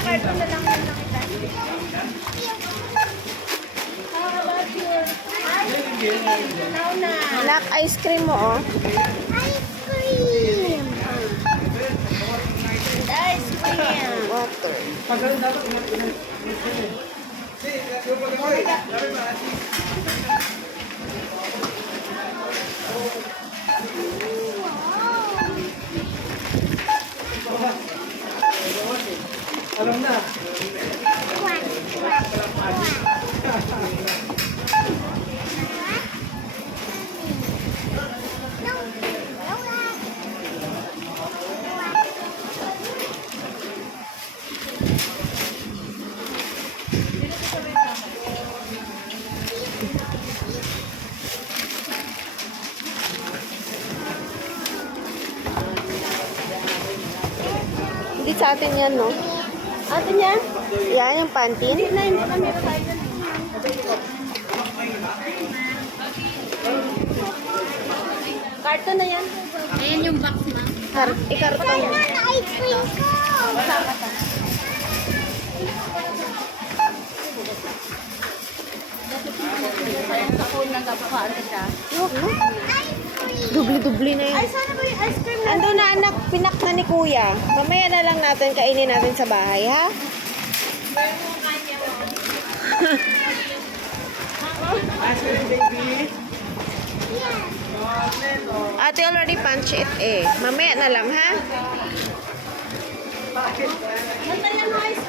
carton na lang yung nakita. How about your ice cream? Now na. Black ice cream mo, oh. Ice cream. Ice cream. Water. Alam na. Hindi sa atin yan, no? Atin yan? Yan, yung pantin. Hindi na meron tayo dyan. Carton na yan. Ayan yung box, ma. Ikarton. Ice cream ko! Masama ka. Kaya sa phone lang kapakaan ka siya. Huwag na. Dubli-dubli na yun. Ay, sana ba yung ice cream na? Ando na anak, pinak na ni kuya. Mamaya na lang natin kainin natin sa bahay, ha? Ice cream, baby. Ate already punch it eh. Mamaya na lang, ha? Basta yan mo ice